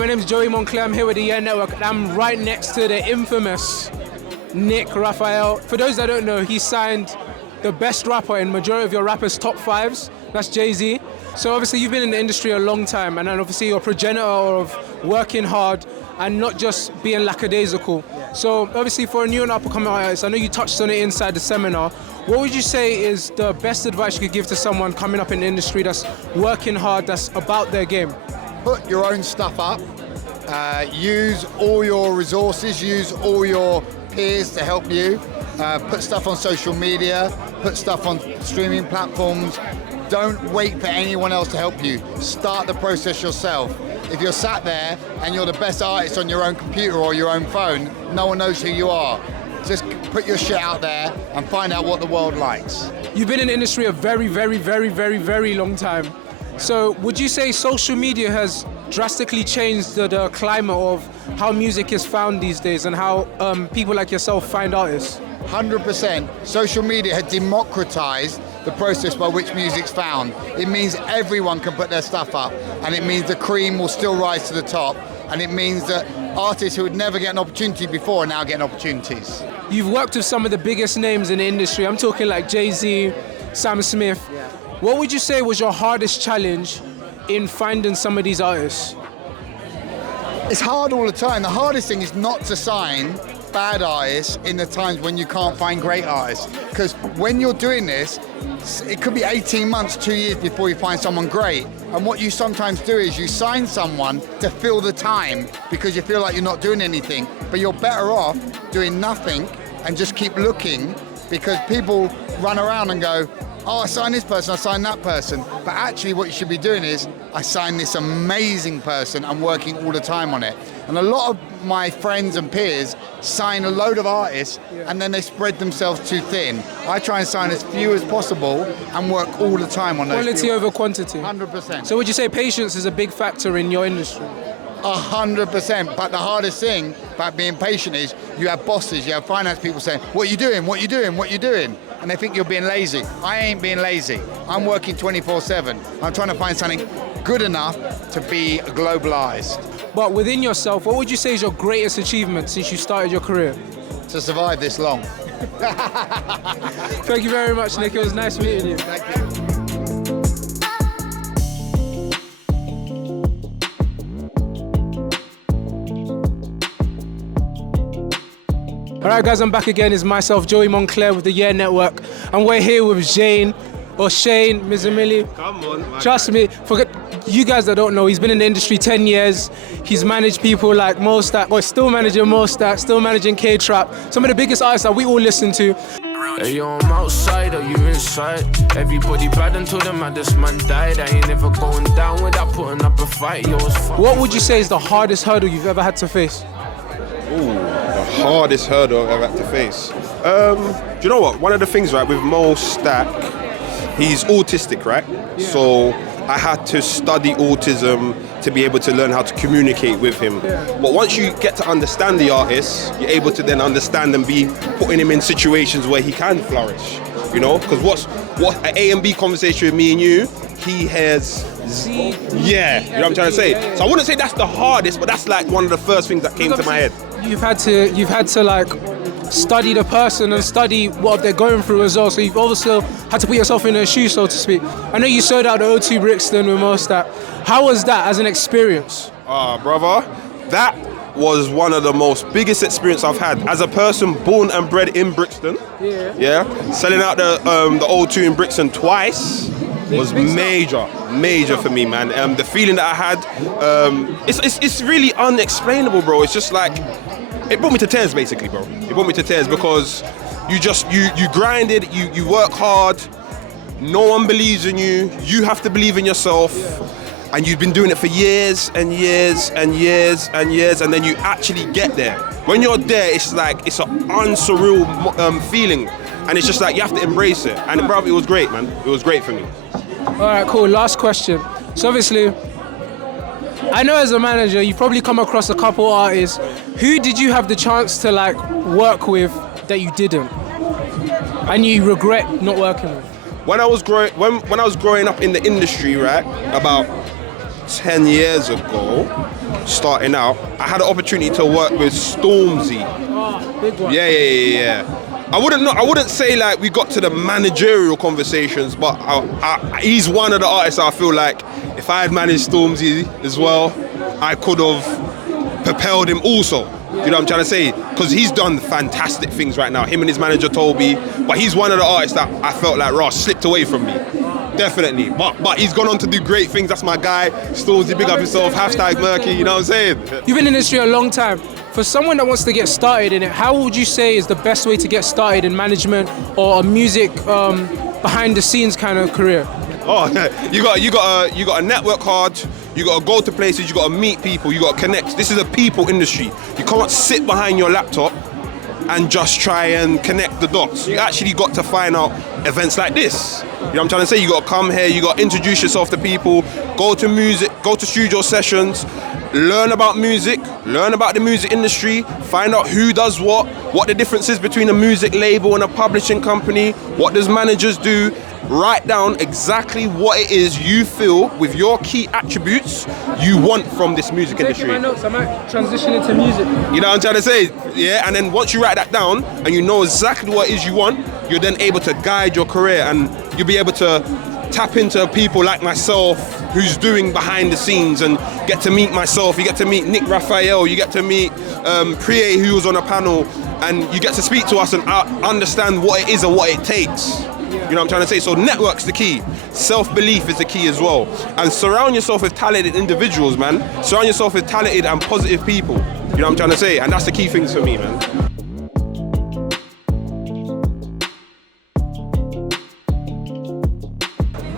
my name is Joey Moncler. I'm here with the Yeeeaah Network, and I'm right next to the infamous Nick Raphael. For those that don't know, he signed the best rapper in majority of your rappers' top fives. That's Jay-Z. So obviously you've been in the industry a long time, and then obviously you're a progenitor of working hard and not just being lackadaisical. So obviously for a new and up-and-coming artist, I know you touched on it inside the seminar. What would you say is the best advice you could give to someone coming up in the industry that's working hard, that's about their game? Put your own stuff up. Use all your resources, use all your peers to help you. Put stuff on social media, put stuff on streaming platforms. Don't wait for anyone else to help you. Start the process yourself. If you're sat there and you're the best artist on your own computer or your own phone, no one knows who you are. Just put your shit out there and find out what the world likes. You've been in the industry a very, very, very, very, very long time. So would you say social media has drastically changed the climate of how music is found these days and how people like yourself find artists? 100%. Social media had democratized the process by which music's found. It means everyone can put their stuff up, and it means the cream will still rise to the top, and it means that artists who would never get an opportunity before are now getting opportunities. You've worked with some of the biggest names in the industry. I'm talking like Jay-Z, Sam Smith. Yeah. What would you say was your hardest challenge in finding some of these artists? It's hard all the time. The hardest thing is not to sign bad artists in the times when you can't find great artists. Because when you're doing this, it could be 18 months, 2 years before you find someone great. And what you sometimes do is you sign someone to fill the time because you feel like you're not doing anything. But you're better off doing nothing and just keep looking, because people run around and go, oh, I signed this person, I signed that person. But actually what you should be doing is, I signed this amazing person, I'm working all the time on it. And a lot of my friends and peers sign a load of artists and then they spread themselves too thin. I try and sign as few as possible and work all the time on those. Quality over quantity. 100%. So would you say patience is a big factor in your industry? 100%, but the hardest thing about being patient is you have bosses, you have finance people saying, what are you doing, what are you doing, what are you doing? And they think you're being lazy. I ain't being lazy. I'm working 24/7. I'm trying to find something good enough to be globalized. But within yourself, what would you say is your greatest achievement since you started your career? To survive this long. Thank you very much, Nick. It was nice meeting you. Thank you. Alright guys, I'm back again. It's myself, Joey Moncler with the Yeeeaah Network. And we're here with Shane, MizerMilli. Come on, man. Trust me, forget you guys that don't know, he's been in the industry 10 years. He's managed people like Mostack, or still managing Mostack, still managing K-Trap. Some of the biggest artists that we all listen to. Hey, yo, I'm outside, are you inside? Everybody bad until the maddest man died. I ain't never going down without putting up a fight. Yo, what would you say is the hardest hurdle you've ever had to face? Ooh, the hardest hurdle I've ever had to face. Do you know what? One of the things, right, with Mostack, he's autistic, right? Yeah. So I had to study autism to be able to learn how to communicate with him. Yeah. But once you get to understand the artist, you're able to then understand and be putting him in situations where he can flourish. You know, because what an A and B conversation with me and you, he has. Yeah, you know what I'm trying to say. So I wouldn't say that's the hardest, but that's like one of the first things that came to my head. You've had to like study the person and study what they're going through as well. So you've also had to put yourself in their shoes, so to speak. I know you sold out the O2 Brixton with Mostack. How was that as an experience? Brother, that was one of the most biggest experience I've had as a person born and bred in Brixton. Yeah. Selling out the O2 in Brixton twice was major for me, man. The feeling that I had, it's really unexplainable, bro. It's just like, it brought me to tears, basically, bro. It brought me to tears because you grinded, you work hard, no one believes in you, you have to believe in yourself, and you've been doing it for years and years and years and years, and then you actually get there. When you're there, it's like, it's an unsurreal feeling, and it's just like, you have to embrace it. And bro, it was great, man. It was great for me. All right, cool. Last question. So obviously, I know as a manager, you probably come across a couple artists. Who did you have the chance to like work with that you didn't, and you regret not working with? When I was growing up in the industry, right, about 10 years ago, starting out, I had an opportunity to work with Stormzy. Big one. Yeah. I wouldn't say like we got to the managerial conversations, but he's one of the artists I feel like if I had managed Stormzy as well, I could have propelled him also. You know what I'm trying to say? Because he's done fantastic things right now. Him and his manager Toby, but he's one of the artists that I felt like Ross slipped away from me. Definitely. But he's gone on to do great things. That's my guy. Stormzy, big up himself. #Murky. You know what I'm saying? You've been in the industry a long time. For someone that wants to get started in it, how would you say is the best way to get started in management or a music behind the scenes kind of career? Oh, you got a network card. You got to go to places. You got to meet people. You got to connect. This is a people industry. You can't sit behind your laptop and just try and connect the dots. You actually got to find out events like this. You know what I'm trying to say? You got to come here. You got to introduce yourself to people. Go to music. Go to studio sessions. Learn about music, learn about the music industry, find out who does what the difference is between a music label and a publishing company, what does managers do, write down exactly what it is you feel with your key attributes you want from this music industry. Taking my notes, I might transition into music. You know what I'm trying to say? Yeah, and then once you write that down and you know exactly what it is you want, you're then able to guide your career and you'll be able to tap into people like myself who's doing behind the scenes and get to meet myself. You get to meet Nick Raphael, you get to meet Prié who was on a panel, and you get to speak to us and understand what it is and what it takes. You know what I'm trying to say? So network's the key. Self-belief is the key as well. And surround yourself with talented individuals, man. Surround yourself with talented and positive people. You know what I'm trying to say? And that's the key things for me, man.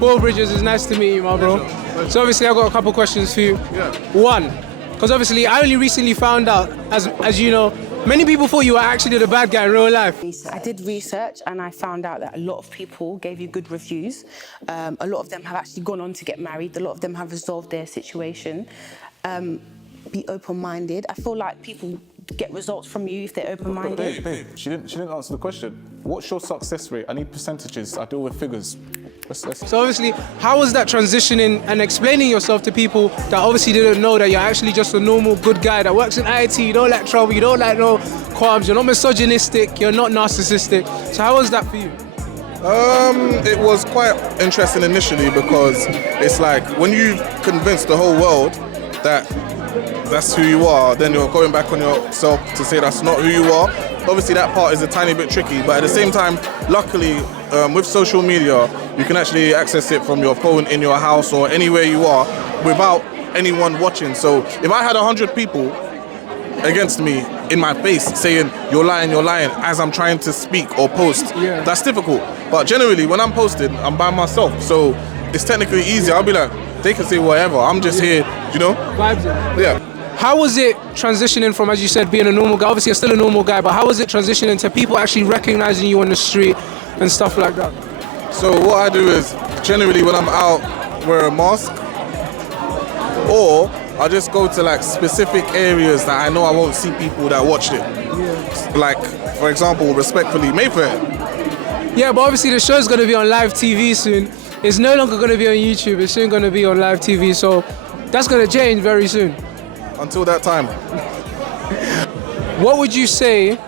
Paul Bridges, it's nice to meet you, my bro. So obviously I've got a couple questions for you. Yeah. One, because obviously I only recently found out, as you know, many people thought you were actually the bad guy in real life. I did research and I found out that a lot of people gave you good reviews. A lot of them have actually gone on to get married. A lot of them have resolved their situation. Be open-minded. I feel like people get results from you if they're open-minded. Babe, she didn't answer the question. What's your success rate? I need percentages. I deal with figures. So obviously, how was that transitioning and explaining yourself to people that obviously didn't know that you're actually just a normal good guy that works in IT, you don't like trouble, you don't like no qualms, you're not misogynistic, you're not narcissistic. So how was that for you? It was quite interesting initially because it's like when you convince the whole world that that's who you are, then you're going back on yourself to say that's not who you are. Obviously that part is a tiny bit tricky, but at the same time, luckily, with social media, you can actually access it from your phone in your house or anywhere you are without anyone watching. So if I had 100 people against me in my face saying, you're lying, as I'm trying to speak or post, that's difficult. But generally, when I'm posting, I'm by myself. So it's technically easier. I'll be like, they can say whatever. I'm just here, you know? Vibes. Yeah. How was it transitioning from, as you said, being a normal guy? Obviously, you're still a normal guy, but how was it transitioning to people actually recognizing you on the street and stuff like that? So what I do is, generally when I'm out, wear a mask, or I just go to like specific areas that I know I won't see people that watched it. Yeah. Like, for example, respectfully, Mayfair. Yeah, but obviously the show's going to be on live TV soon. It's no longer going to be on YouTube, it's soon going to be on live TV, so that's going to change very soon. Until that time. What would you say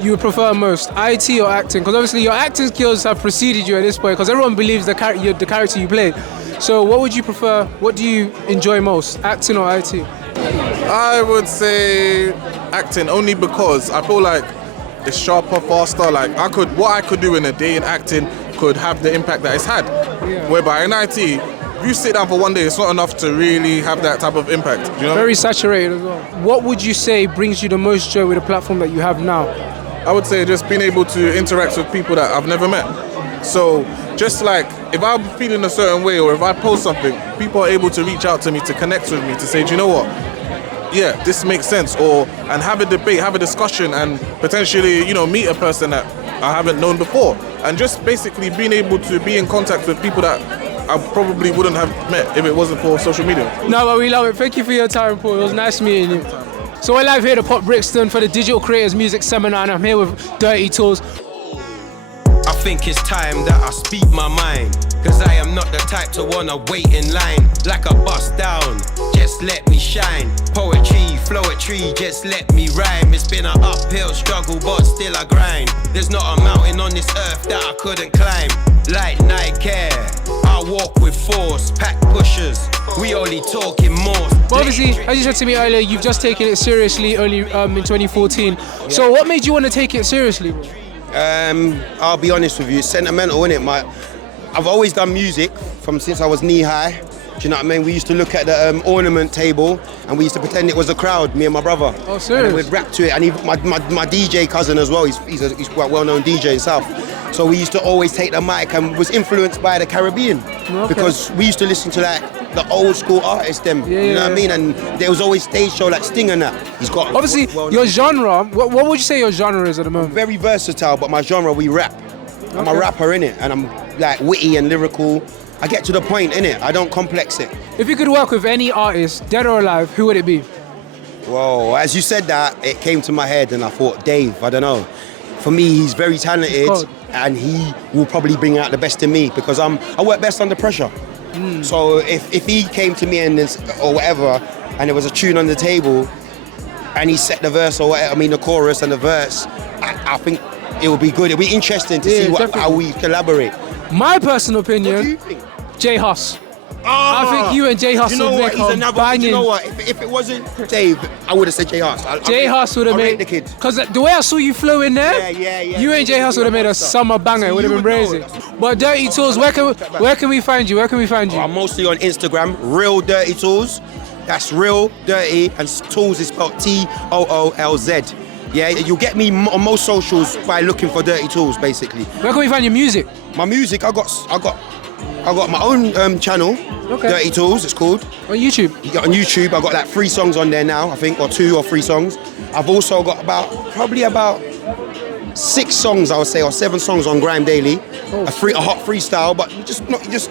you would prefer most, IT or acting? Because obviously your acting skills have preceded you at this point, because everyone believes the character you play. So what would you prefer, what do you enjoy most, acting or IT? I would say acting, only because I feel like it's sharper, faster. Like what I could do in a day in acting could have the impact that it's had. Yeah. Whereby in IT, if you sit down for one day, it's not enough to really have that type of impact. You know? Very saturated as well. What would you say brings you the most joy with the platform that you have now? I would say just being able to interact with people that I've never met. So just like if I'm feeling a certain way or if I post something, people are able to reach out to me to connect with me to say, do you know what? Yeah, this makes sense. And have a debate, have a discussion and potentially, meet a person that I haven't known before. And just basically being able to be in contact with people that I probably wouldn't have met if it wasn't for social media. No, but we love it. Thank you for your time, Paul. It was nice meeting you. So we're live here at Pop Brixton for the Digital Creators Music Seminar, and I'm here with Dirty Tools. I think it's time that I speak my mind. Cause I am not the type to wanna wait in line like a bus down, just let me shine. Poetry, flowetry, just let me rhyme. It's been an uphill struggle, but still I grind. There's not a mountain on this earth that I couldn't climb. Like Nike, I walk with force, pack pushers, we only talking more. But obviously, as you said to me earlier, you've just taken it seriously only in 2014. Yeah. So what made you want to take it seriously, bro? I'll be honest with you, it's sentimental, innit? I've always done music from since I was knee high. Do you know what I mean? We used to look at the ornament table and we used to pretend it was a crowd, me and my brother. Oh, serious? And we'd rap to it. And even my DJ cousin as well, he's quite well-known DJ himself. So we used to always take the mic and was influenced by the Caribbean. Okay. Because we used to listen to like the old school artists, them. Yeah, you know what I mean? yeah. And there was always stage show like Sting and that. He's got obviously your genre. What would you say your genre is at the moment? I'm very versatile, but my genre we rap. I'm a rapper innit, and I'm like witty and lyrical. I get to the point innit. I don't complex it. If you could work with any artist, dead or alive, who would it be? Whoa, as you said that, it came to my head and I thought, Dave, I don't know. For me, he's very talented and he will probably bring out the best in me because I work best under pressure. So if he came to me and or whatever, and there was a tune on the table and he set the verse or whatever, I mean the chorus and the verse, I think it would be good. It would be interesting to see how we collaborate. My personal opinion, what do you think? J Hus. I think you and J Hus would make a banging. You know what? If it wasn't Dave, I would have said J Hus. J Hus would have made the kid. Because the way I saw you flow in there, you and J Hus would have made a summer banger. It would have been crazy. But Dirty Tools, where can we find you? Where can we find you? I'm mostly on Instagram, Real Dirty Tools. That's Real Dirty, and Tools is spelled TOOLZ. Yeah, you'll get me on most socials by looking for Dirty Tools, basically. Where can we find your music? My music, I got my own channel, Dirty Tools, it's called. On YouTube? On YouTube, I've got like 3 songs on there now, I think, or 2 or 3 songs. I've also got probably about 6 songs, I would say, or 7 songs on Grime Daily. A hot freestyle, but you just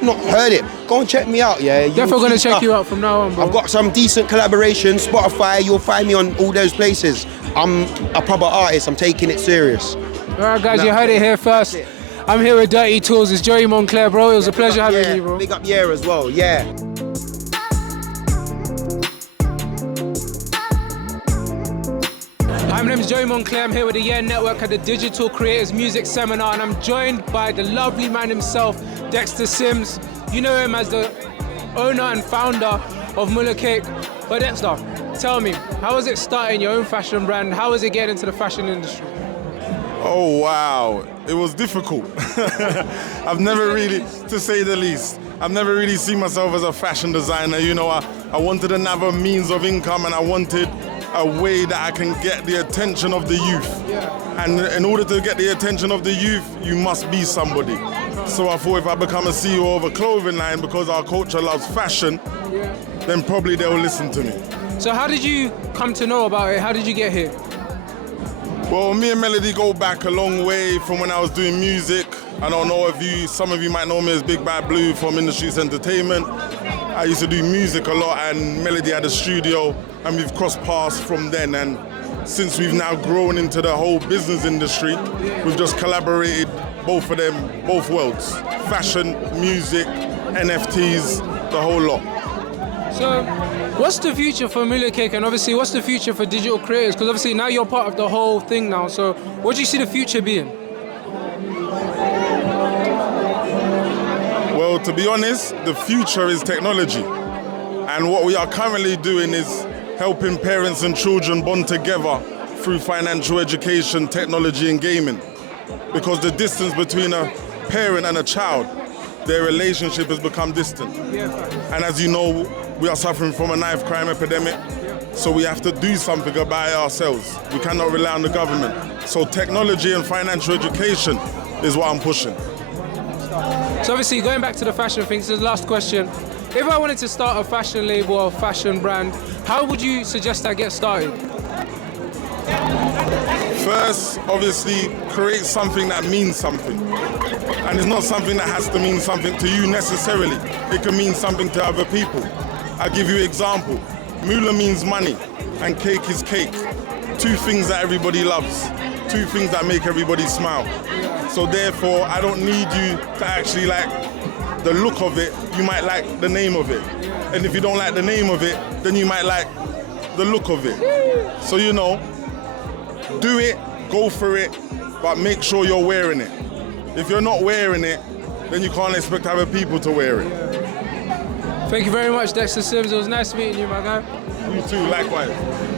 not heard it. Go and check me out, yeah. Definitely gonna check you out from now on, bro. I've got some decent collaborations, Spotify, you'll find me on all those places. I'm a proper artist, I'm taking it serious. All right, guys, you heard it here first. I'm here with Dirty Tools. It's Joey Moncler, bro. It was a pleasure having you, bro. Big up Yeeeaah as well, yeah. Hi, my name is Joey Moncler. I'm here with the Yeeeaah Network at the Digital Creators Music Seminar, and I'm joined by the lovely man himself, Dexter Sims. You know him as the owner and founder of Muller Cake. But Dexter, tell me, how was it starting your own fashion brand? How was it getting into the fashion industry? Oh, wow. It was difficult. I've never really, to say the least, I've never really seen myself as a fashion designer. You know, I wanted another means of income and I wanted a way that I can get the attention of the youth. Yeah. And in order to get the attention of the youth, you must be somebody. So I thought if I become a CEO of a clothing line because our culture loves fashion, then probably they'll listen to me. So how did you come to know about it? How did you get here? Well, me and Melody go back a long way from when I was doing music. I don't know if some of you might know me as Big Bad Blue from Industries Entertainment. I used to do music a lot and Melody had a studio and we've crossed paths from then. And since we've now grown into the whole business industry, we've just collaborated both of them, both worlds. Fashion, music, NFTs, the whole lot. So, what's the future for Muller Cake, and obviously what's the future for digital creators? Because obviously now you're part of the whole thing now, so what do you see the future being? Well, to be honest, the future is technology. And what we are currently doing is helping parents and children bond together through financial education, technology and gaming. Because the distance between a parent and a child, their relationship has become distant. And as you know, we are suffering from a knife crime epidemic, so we have to do something about it ourselves. We cannot rely on the government. So technology and financial education is what I'm pushing. So obviously, going back to the fashion thing, this is the last question. If I wanted to start a fashion label or fashion brand, how would you suggest I get started? First, obviously, create something that means something. And it's not something that has to mean something to you necessarily. It can mean something to other people. I'll give you an example. Moolah means money, and cake is cake. 2 things that everybody loves. 2 things that make everybody smile. So therefore, I don't need you to actually the look of it, you might like the name of it. And if you don't like the name of it, then you might like the look of it. So, you know, do it, go for it, but make sure you're wearing it. If you're not wearing it, then you can't expect other people to wear it. Thank you very much, Dexter Sims. It was nice meeting you, my guy. You too, likewise.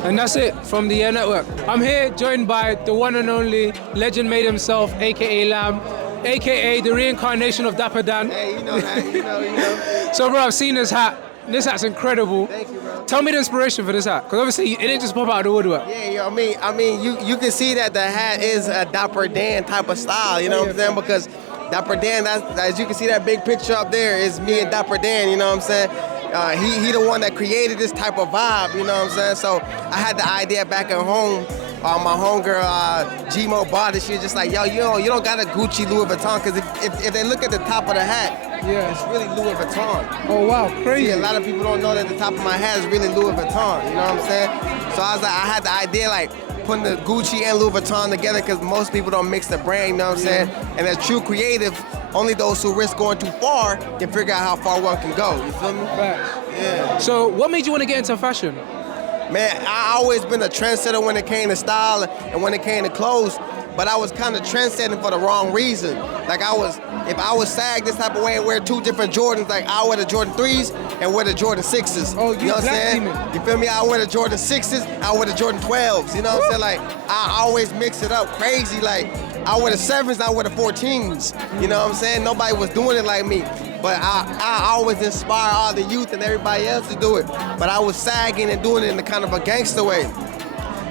And that's it from the Yeeeaah Network. I'm here joined by the one and only legend made himself, aka Lamb, aka the reincarnation of Dapper Dan. Hey, you know that, you know. So, bro, I've seen this hat. This hat's incredible. Thank you, bro. Tell me the inspiration for this hat, because obviously it didn't just pop out of the woodwork. Yeah, you know, I mean, you can see that the hat is a Dapper Dan type of style. You know what I'm saying? Because Dapper Dan, as you can see that big picture up there, is me and Dapper Dan. You know what I'm saying? He the one that created this type of vibe. You know what I'm saying? So I had the idea back at home. My homegirl G-Mo bought it. She was just like, yo, you don't got a Gucci Louis Vuitton, because if they look at the top of the hat, it's really Louis Vuitton. Oh wow, crazy. See, a lot of people don't know that the top of my hat is really Louis Vuitton. You know what I'm saying? So I was like, I had the idea like putting the Gucci and Louis Vuitton together, because most people don't mix the brand. You know what I'm saying? And as true creative, only those who risk going too far can figure out how far one can go. You feel me? Facts. Yeah. So what made you want to get into fashion? Man, I always been a trendsetter when it came to style and when it came to clothes, but I was kind of trendsetting for the wrong reason. Like if I was sag this type of way and wear two different Jordans, like I wear the Jordan 3s and wear the Jordan 6s. Oh, you know what I'm saying? You feel me? I wear the Jordan 6s, I wear the Jordan 12s. You know what I'm saying? Like I always mix it up crazy. Like I wear the 7s, I wear the 14s. You know what I'm saying? Nobody was doing it like me. But I always inspire all the youth and everybody else to do it. But I was sagging and doing it in a kind of a gangster way.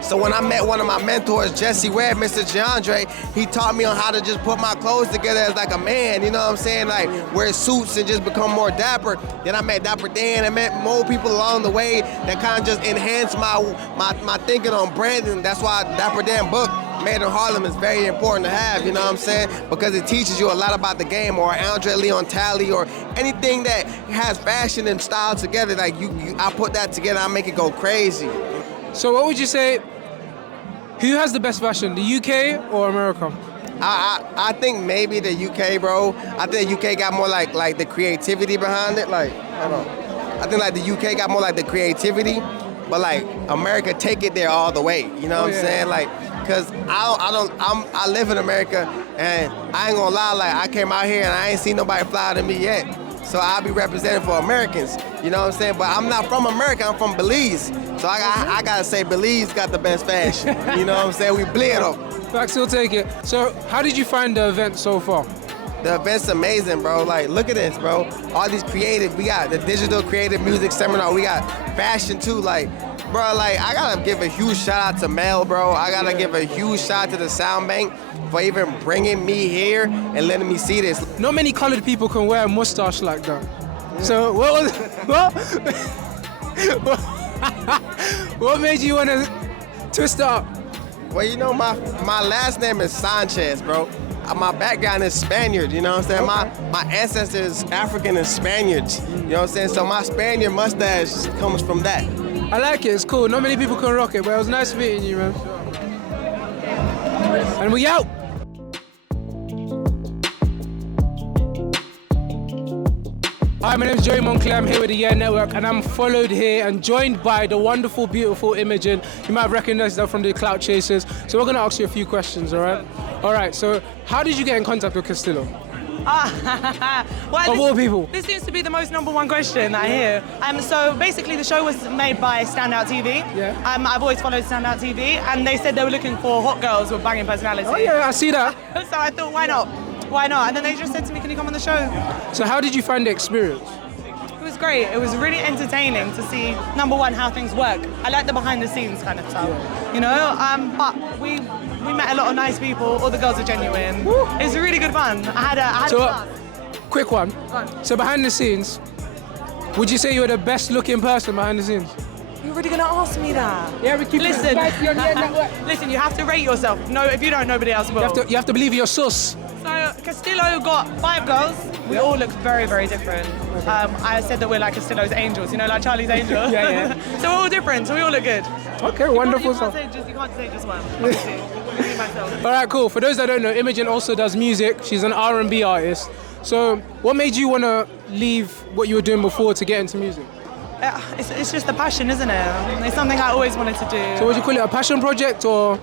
So when I met one of my mentors, Jesse Webb, Mr. Giandre, he taught me on how to just put my clothes together as like a man, you know what I'm saying? Like wear suits and just become more dapper. Then I met Dapper Dan, I met more people along the way that kind of just enhanced my thinking on branding. That's why Dapper Dan book, Made in Harlem, is very important to have, you know what I'm saying? Because it teaches you a lot about the game, or Andre Leon Talley, or anything that has fashion and style together. Like I put that together, I make it go crazy. So what would you say, who has the best fashion, the UK or America? I think maybe the UK, bro. I think the UK got more like the creativity behind it. Like, I don't know. I think like the UK got more like the creativity, but like America take it there all the way. You know what I'm saying? Like, cause I live in America, and I ain't gonna lie, like I came out here and I ain't seen nobody fly than me yet. So I'll be representing for Americans, you know what I'm saying? But I'm not from America, I'm from Belize. So I gotta say Belize got the best fashion, you know what I'm saying? We bleed them. Facts, will take it. So how did you find the event so far? The event's amazing, bro. Like, look at this, bro. All these creative, we got the digital creative music seminar, we got fashion too, like, bro, like, I gotta give a huge shout out to Mel, bro. I gotta give a huge shout out to the Sound Bank for even bringing me here and letting me see this. Not many colored people can wear a mustache like that. Yeah. So what made you want to twist it up? Well, you know, my last name is Sanchez, bro. My background is Spaniard, you know what I'm saying? Okay. My ancestors is African and Spaniards, you know what I'm saying? So my Spaniard mustache comes from that. I like it, it's cool. Not many people can rock it, but it was nice meeting you, man. And we out. Hi, my name is Joey Moncler. I'm here with the Yeeeaah Network, and I'm followed here and joined by the wonderful, beautiful Imogen. You might have recognized her from the Clout Chasers. So we're going to ask you a few questions, all right? All right, so how did you get in contact with Castillo? Well, of all people. This seems to be the most #1 question I hear. So basically the show was made by Standout TV. Yeah. I've always followed Standout TV, and they said they were looking for hot girls with banging personality. Oh yeah, I see that. So I thought, why not? Why not? And then they just said to me, can you come on the show? So how did you find the experience? It was great. It was really entertaining to see, #1, how things work. I like the behind the scenes kind of stuff, you know? But we met a lot of nice people. All the girls are genuine. Woo. It was really good fun. I had a fun. Quick one. So behind the scenes, would you say you're the best looking person behind the scenes? You're really gonna ask me that? Yeah, we keep Listen, listen, you have to rate yourself. No, if you don't, nobody else will. You have to believe your sus. So Castillo got 5 girls. We all look very, very different. I said that we're like Castillo's angels, you know, like Charlie's angels. Yeah. So we're all different, so we all look good. Okay, wonderful You stuff. can't say just one. Myself. All right, cool. For those that don't know, Imogen also does music. She's an R&B artist. So, what made you want to leave what you were doing before to get into music? It's just a passion, isn't it? It's something I always wanted to do. So would you call it a passion project or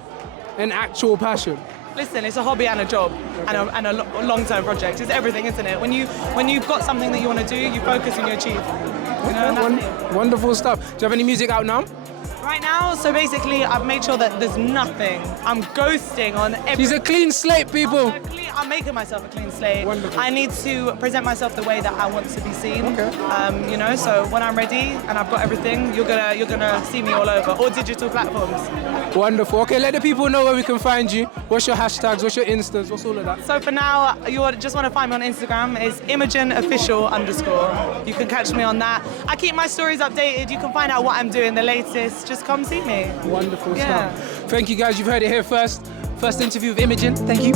an actual passion? Listen, it's a hobby and a job and a long-term project. It's everything, isn't it? When you've got something that you want to do, you focus and you achieve. You know, and that's it. Wonderful stuff. Do you have any music out now? Right now, so basically, I've made sure that there's nothing. I'm ghosting on everything. She's a clean slate, people. I'm making myself a clean slate. Wonderful. I need to present myself the way that I want to be seen. Okay. You know, so when I'm ready and I've got everything, you're gonna see me all over, all digital platforms. Wonderful. Okay, let the people know where we can find you. What's your hashtags? What's your instas? What's all of that? So for now, you just want to find me on Instagram. It's imogenofficial_. You can catch me on that. I keep my stories updated. You can find out what I'm doing, the latest. Just come see me. Wonderful stuff. Thank you guys. You've heard it here first. First interview with Imogen. Thank you.